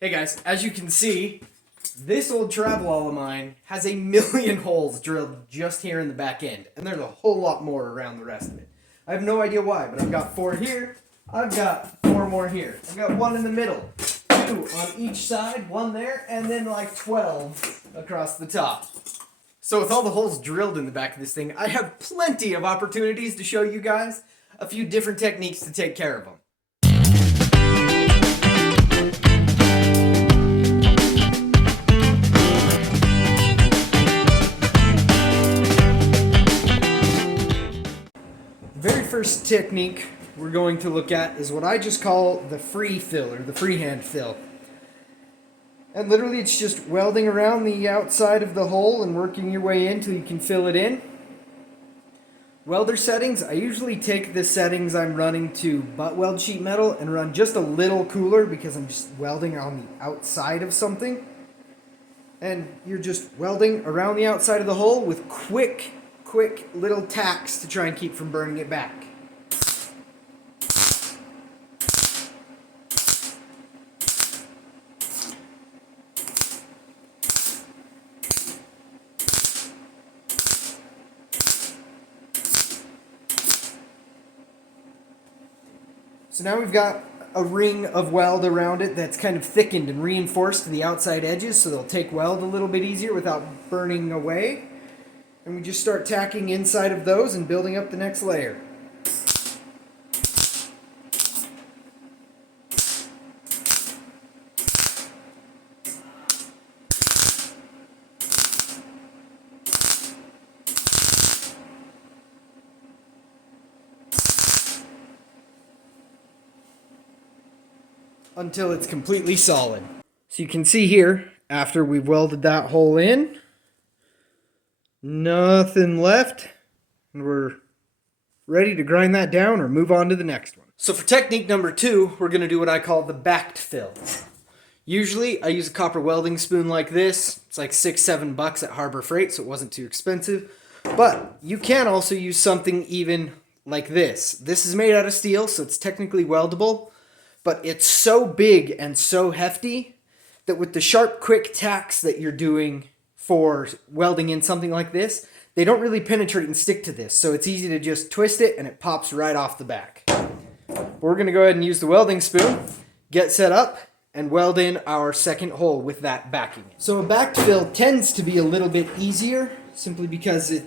Hey guys, as you can see, this old travel of mine has a million holes drilled just here in the back end, and there's a whole lot more around the rest of it. I have no idea why, but I've got 4 here, I've got 4 more here. I've got 1 in the middle, 2 on each side, 1 there, and then like 12 across the top. So with all the holes drilled in the back of this thing, I have plenty of opportunities to show you guys a few different techniques to take care of them. The very first technique we're going to look at is what I just call the free fill, or the freehand fill. And literally it's just welding around the outside of the hole and working your way in until you can fill it in. Welder settings, I usually take the settings I'm running to butt weld sheet metal and run just a little cooler because I'm just welding on the outside of something. And you're just welding around the outside of the hole with quick little tacks to try and keep from burning it back. So now we've got a ring of weld around it that's kind of thickened and reinforced to the outside edges, so they'll take weld a little bit easier without burning away. And we just start tacking inside of those and building up the next layer. Until it's completely solid. So you can see here, after we've welded that hole in, nothing left, and we're ready to grind that down or move on to the next one. So for technique number 2, we're going to do what I call the backed fill. Usually I use a copper welding spoon like this. It's like $6-7 at Harbor Freight, so it wasn't too expensive. But you can also use something even like this. This is made out of steel, so it's technically weldable. But it's so big and so hefty that with the sharp, quick tacks that you're doing for welding in something like this, they don't really penetrate and stick to this. So it's easy to just twist it and it pops right off the back. We're going to go ahead and use the welding spoon, get set up, and weld in our second hole with that backing. So a backed fill tends to be a little bit easier simply because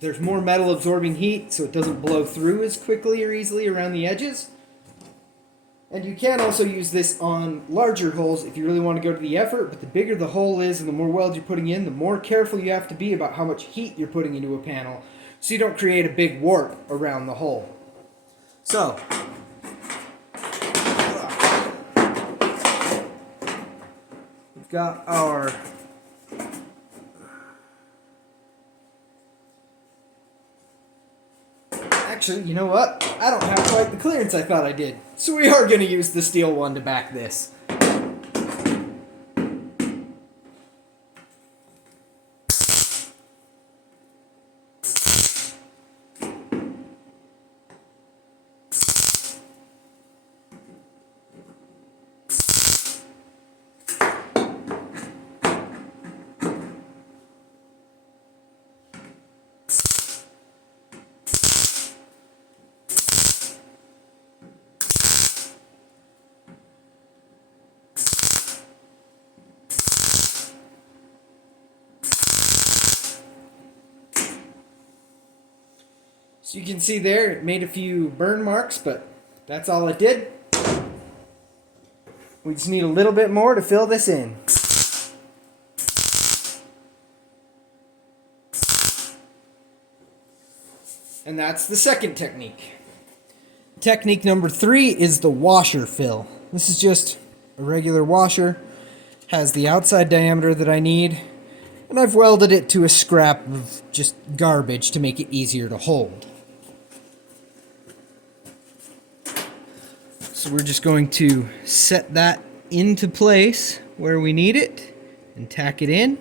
there's more metal absorbing heat, so it doesn't blow through as quickly or easily around the edges. And you can also use this on larger holes if you really want to go to the effort, but the bigger the hole is and the more weld you're putting in, the more careful you have to be about how much heat you're putting into a panel so you don't create a big warp around the hole. So, we've got our Actually, you know what? I don't have quite the clearance I thought I did. So we are going to use the steel one to back this. So you can see there, it made a few burn marks, but that's all it did. We just need a little bit more to fill this in. And that's the second technique. Technique number 3 is the washer fill. This is just a regular washer, has the outside diameter that I need, and I've welded it to a scrap of just garbage to make it easier to hold. So we're just going to set that into place where we need it and tack it in.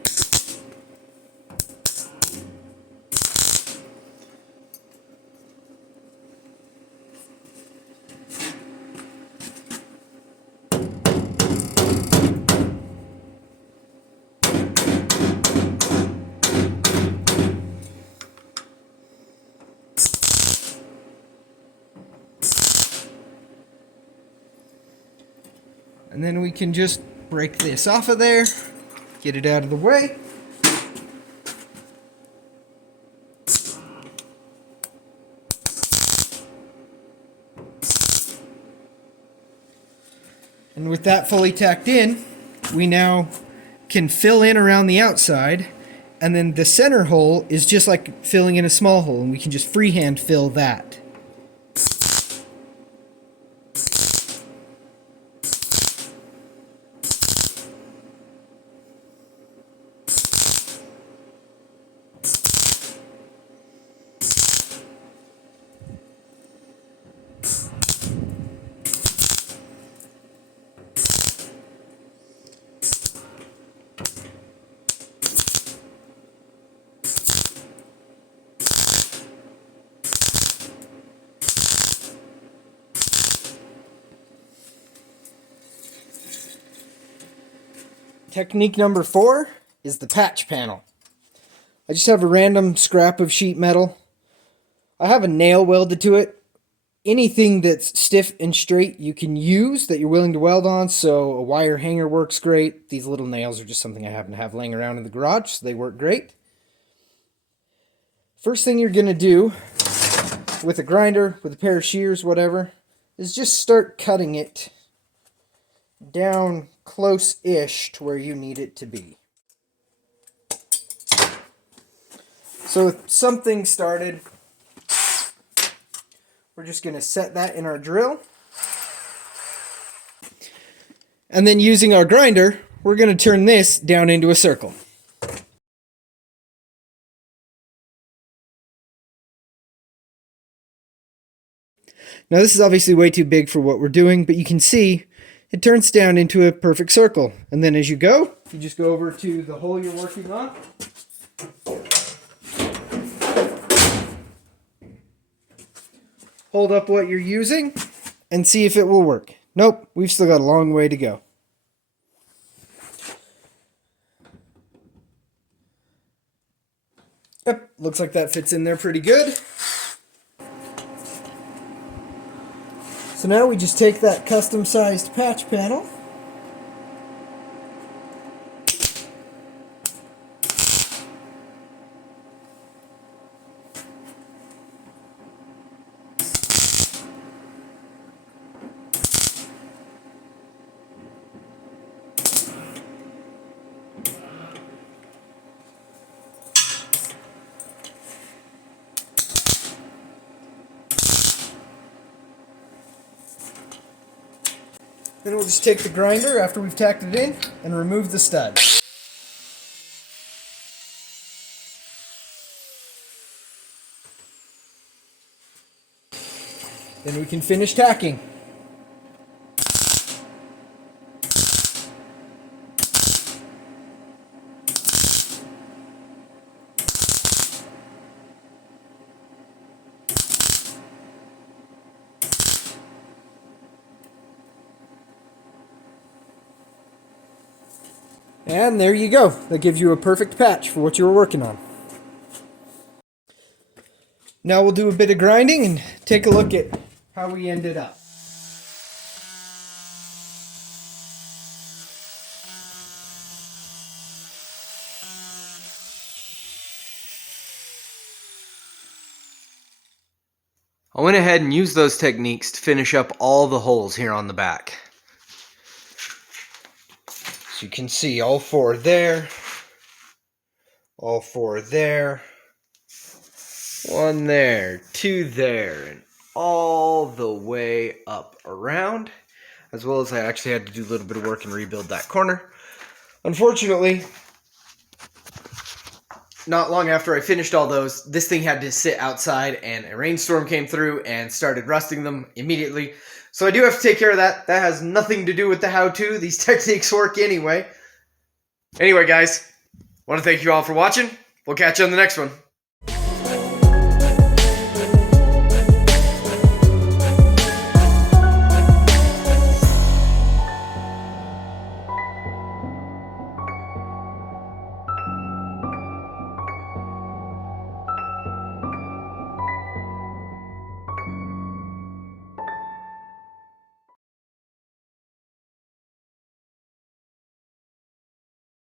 And then we can just break this off of there, get it out of the way. And with that fully tacked in, we now can fill in around the outside, and then the center hole is just like filling in a small hole, and we can just freehand fill that. Technique number 4 is the patch panel. I just have a random scrap of sheet metal. I have a nail welded to it. Anything that's stiff and straight you can use that you're willing to weld on, so a wire hanger works great. These little nails are just something I happen to have laying around in the garage, so they work great. First thing you're going to do with a grinder, with a pair of shears, whatever, is just start cutting it down close-ish to where you need it to be. So with something started, we're just going to set that in our drill. And then using our grinder, we're going to turn this down into a circle. Now this is obviously way too big for what we're doing, but you can see it turns down into a perfect circle. And then as you go, you just go over to the hole you're working on. Hold up what you're using and see if it will work. Nope, we've still got a long way to go. Yep, looks like that fits in there pretty good. So now we just take that custom-sized patch panel, then we'll just take the grinder after we've tacked it in and remove the stud. Then we can finish tacking. And there you go. That gives you a perfect patch for what you were working on. Now we'll do a bit of grinding and take a look at how we ended up. I went ahead and used those techniques to finish up all the holes here on the back. So you can see all 4 there, all 4 there, 1 there, 2 there, and all the way up around, as well as I actually had to do a little bit of work and rebuild that corner. Unfortunately, not long after I finished all those, this thing had to sit outside and a rainstorm came through and started rusting them immediately. So I do have to take care of that. That has nothing to do with the how-to. These techniques work anyway. Anyway, guys, I want to thank you all for watching. We'll catch you on the next one.